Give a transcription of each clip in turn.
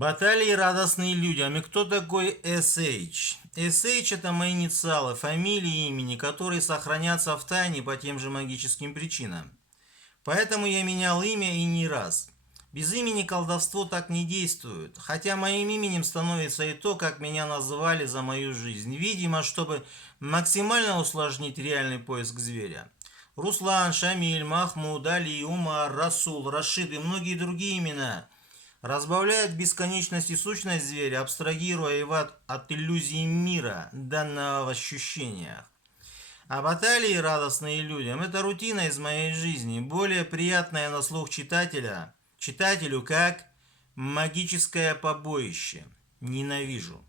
Баталии радостные людям. И кто такой SH? SH это мои инициалы, фамилии и имени, которые сохранятся в тайне по тем же магическим причинам. Поэтому я менял имя и не раз. Без имени колдовство так не действует, хотя моим именем становится и то, как меня называли за мою жизнь, видимо, чтобы максимально усложнить реальный поиск зверя. Руслан, Шамиль, Махмуд, Али, Умар, Расул, Рашид и многие другие имена разбавляют бесконечность и сущность зверя, абстрагируя его от иллюзии мира, данного в ощущениях. А баталии, радостные людям, это рутина из моей жизни, более приятная на слух читателю, как магическое побоище. Ненавижу.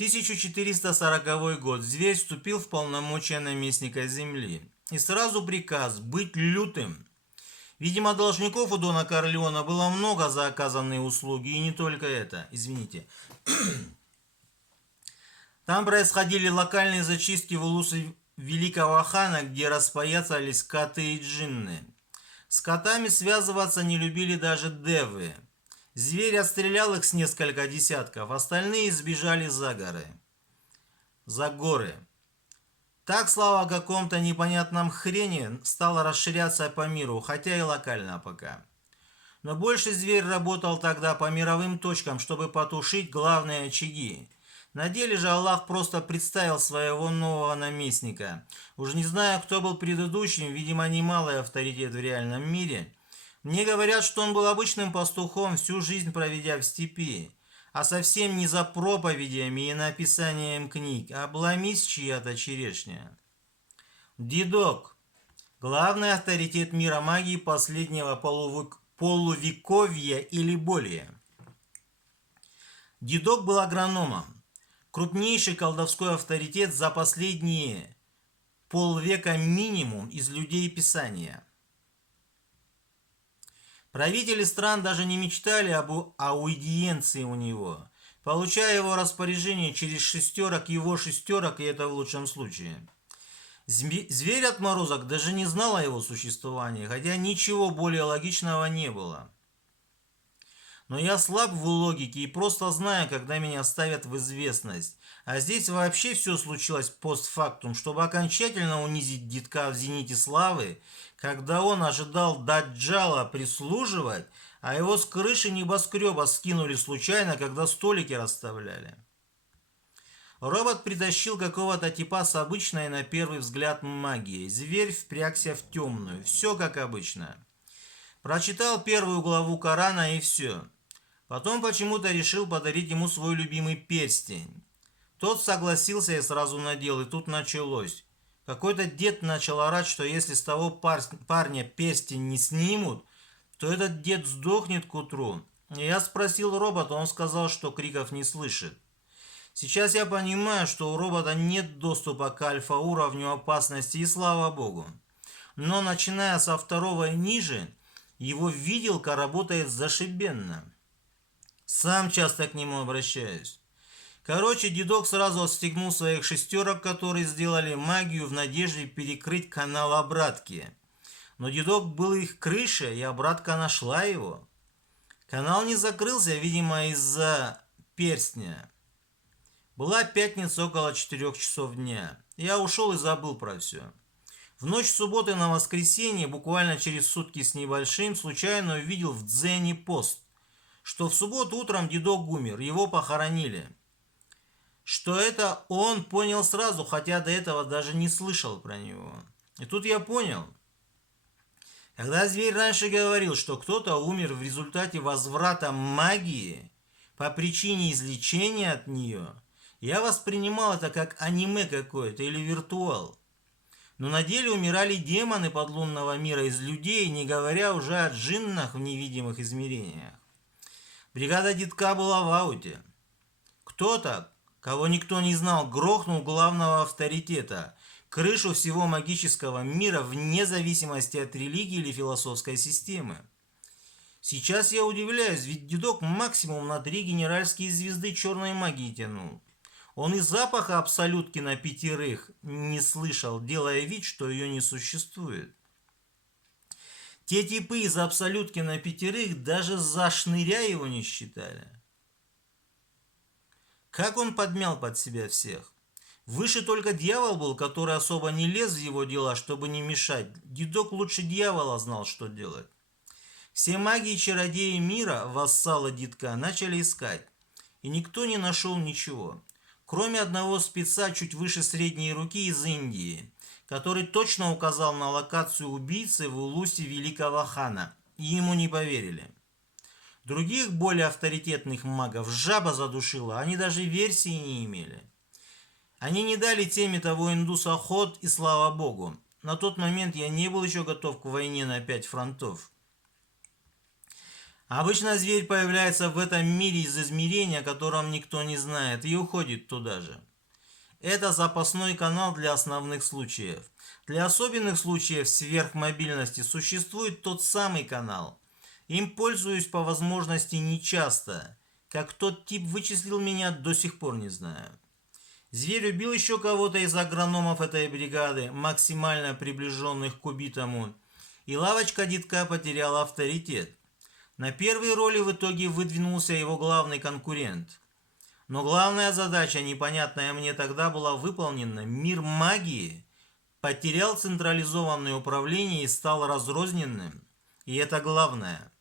1440 год. Зверь вступил в полномочия наместника земли. И сразу приказ быть лютым. Видимо, должников у Дона Корлеона было много за оказанные услуги, и не только это. Извините. Там происходили локальные зачистки в улусе великого хана, где распоясались скоты и джинны. С котами связываться не любили даже девы. Зверь отстрелял их с несколько десятков, остальные сбежали за горы. Так слава о каком-то непонятном хрене стала расширяться по миру, хотя и локально пока. Но больше зверь работал тогда по мировым точкам, чтобы потушить главные очаги. На деле же Аллах просто представил своего нового наместника. Уж не знаю, кто был предыдущим, видимо, немалый авторитет в реальном мире. Мне говорят, что он был обычным пастухом, всю жизнь проведя в степи, а совсем не за проповедями и написанием книг, а обломись чья-то черешня. Дедок, главный авторитет мира магии последнего полувековья или более. Дедок был агрономом, крупнейший колдовской авторитет за последние полвека минимум из людей Писания. Правители стран даже не мечтали об аудиенции у него, получая его распоряжение через его шестерок, и это в лучшем случае. Зверь отморозок даже не знал о его существовании, хотя ничего более логичного не было. Но я слаб в логике и просто знаю, когда меня ставят в известность. А здесь вообще все случилось постфактум, чтобы окончательно унизить детка в зените славы, когда он ожидал даджала прислуживать, а его с крыши небоскреба скинули случайно, когда столики расставляли. Робот притащил какого-то типа с обычной на первый взгляд магией. Зверь впрягся в темную. Все как обычно. Прочитал первую главу Корана и все. Потом почему-то решил подарить ему свой любимый перстень. Тот согласился и сразу надел, и тут началось. Какой-то дед начал орать, что если с того парня перстень не снимут, то этот дед сдохнет к утру. И я спросил робота, он сказал, что криков не слышит. Сейчас я понимаю, что у робота нет доступа к альфа-уровню опасности, и слава богу. Но начиная со второго и ниже, его виделка работает зашибенно. Сам часто к нему обращаюсь. Короче, дедок сразу отстегнул своих шестерок, которые сделали магию в надежде перекрыть канал обратки. Но дедок был их крыше, и обратка нашла его. Канал не закрылся, видимо, из-за перстня. Была пятница около 4 часов дня. Я ушел и забыл про все. В ночь субботы на воскресенье, буквально через сутки с небольшим, случайно увидел в Дзене пост, что в субботу утром дедок умер, его похоронили. Что это он понял сразу, хотя до этого даже не слышал про него. И тут я понял. Когда зверь раньше говорил, что кто-то умер в результате возврата магии по причине излечения от нее, я воспринимал это как аниме какое-то или виртуал. Но на деле умирали демоны подлунного мира из людей, не говоря уже о джиннах в невидимых измерениях. Бригада детка была в ауте. Кто-то, кого никто не знал, грохнул главного авторитета, крышу всего магического мира вне зависимости от религии или философской системы. Сейчас я удивляюсь, ведь дедок максимум на 3 генеральские звезды черной магии тянул. Он и запаха абсолютки на 5 не слышал, делая вид, что ее не существует. Те типы из абсолютки на 5 даже за шныря его не считали. Как он подмял под себя всех? Выше только дьявол был, который особо не лез в его дела, чтобы не мешать. Дедок лучше дьявола знал, что делать. Все маги и чародеи мира, вассалы дедка, начали искать. И никто не нашел ничего. Кроме одного спеца чуть выше средней руки из Индии, который точно указал на локацию убийцы в улусе великого хана. И ему не поверили. Других более авторитетных магов жаба задушила, они даже версии не имели. Они не дали теме того индуса ход, и слава богу. На тот момент я не был еще готов к войне на 5 фронтов. Обычно зверь появляется в этом мире из измерения, о котором никто не знает, и уходит туда же. Это запасной канал для основных случаев. Для особенных случаев сверхмобильности существует тот самый канал. Им пользуюсь по возможности нечасто. Как тот тип вычислил меня, до сих пор не знаю. Зверь убил еще кого-то из агрономов этой бригады, максимально приближенных к убитому, и лавочка дедка потеряла авторитет. На первой роли в итоге выдвинулся его главный конкурент. Но главная задача, непонятная мне тогда, была выполнена. Мир магии потерял централизованное управление и стал разрозненным. И это главное.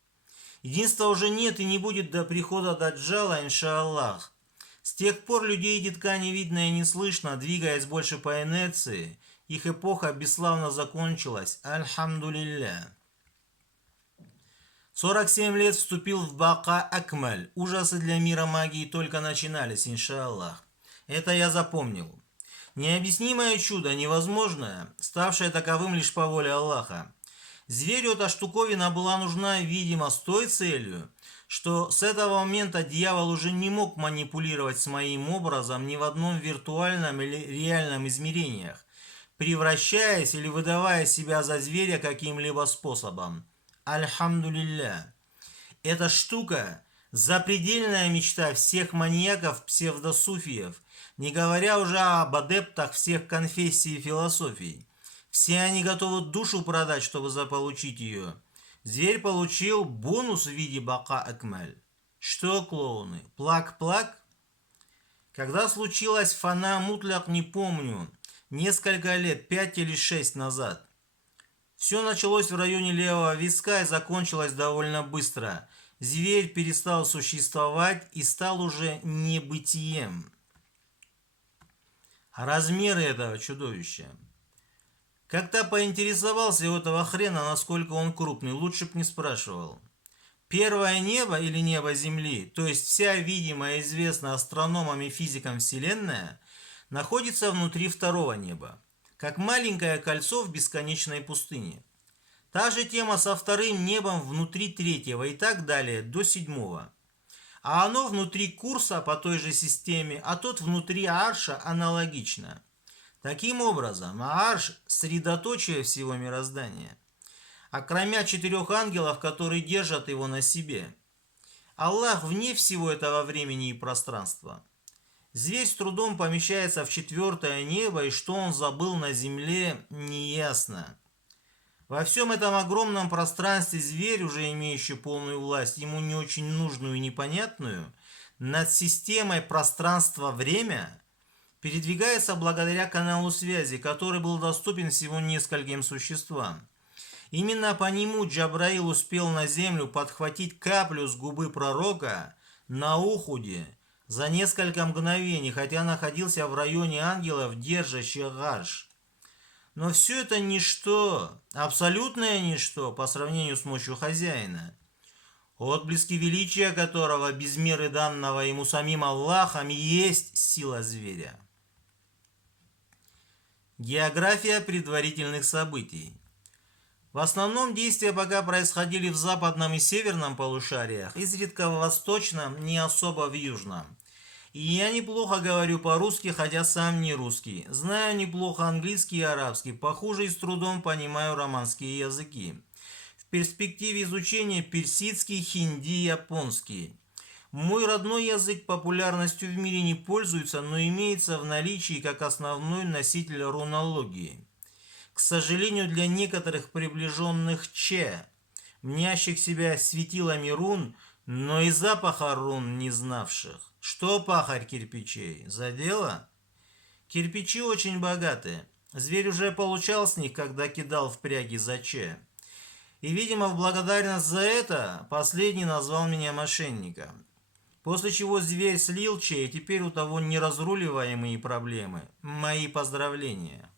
Единства уже нет и не будет до прихода Даджала, иншаллах. С тех пор людей дедка не видно и не слышно, двигаясь больше по инерции. Их эпоха бесславно закончилась. Альхамдулилля. 47 лет вступил в Бака Акмаль. Ужасы для мира магии только начинались, иншаллах. Это я запомнил. Необъяснимое чудо, невозможное, ставшее таковым лишь по воле Аллаха. Зверю эта штуковина была нужна, видимо, с той целью, что с этого момента дьявол уже не мог манипулировать с моим образом ни в одном виртуальном или реальном измерениях, превращаясь или выдавая себя за зверя каким-либо способом. Альхамдулилля. Эта штука – запредельная мечта всех маньяков-псевдосуфиев, не говоря уже об адептах всех конфессий и философий. Все они готовы душу продать, чтобы заполучить ее. Зверь получил бонус в виде Бака Акмаль. Что, клоуны, плак-плак? Когда случилась фана мутляк, не помню. Несколько лет, 5 или 6 назад. Все началось в районе левого виска и закончилось довольно быстро. Зверь перестал существовать и стал уже небытием. Размеры этого чудовища. Как-то поинтересовался у этого хрена, насколько он крупный, лучше б не спрашивал. Первое небо или небо Земли, то есть вся видимая и известная астрономам и физикам Вселенная, находится внутри второго неба, как маленькое кольцо в бесконечной пустыне. Та же тема со вторым небом внутри третьего и так далее до 7. А оно внутри курса по той же системе, а тот внутри арша аналогично. Таким образом, арш – средоточие всего мироздания. А кроме 4 ангелов, которые держат его на себе. Аллах вне всего этого времени и пространства. Зверь с трудом помещается в 4 небо, и что он забыл на земле, неясно. Во всем этом огромном пространстве зверь, уже имеющий полную власть, ему не очень нужную и непонятную, над системой пространства-время передвигается благодаря каналу связи, который был доступен всего нескольким существам. Именно по нему Джабраил успел на землю подхватить каплю с губы пророка на Ухуде за несколько мгновений, хотя находился в районе ангелов, держащих арш. Но все это ничто, абсолютное ничто по сравнению с мощью хозяина, отблески величия которого без меры данного ему самим Аллахом есть сила зверя. География предварительных событий. В основном действия пока происходили в западном и северном полушариях, изредка в восточном, не особо в южном. И я неплохо говорю по-русски, хотя сам не русский. Знаю неплохо английский и арабский, похуже и с трудом понимаю романские языки. В перспективе изучения персидский, хинди, японский. Мой родной язык популярностью в мире не пользуется, но имеется в наличии как основной носитель рунологии. К сожалению, для некоторых приближенных Че, мнящих себя светилами рун, но и запаха рун не знавших. Что, пахарь кирпичей, задело? Кирпичи очень богаты. Зверь уже получал с них, когда кидал в пряги за Че. И, видимо, в благодарность за это последний назвал меня мошенником. После чего зверь слил Че, и теперь у того неразруливаемые проблемы. Мои поздравления.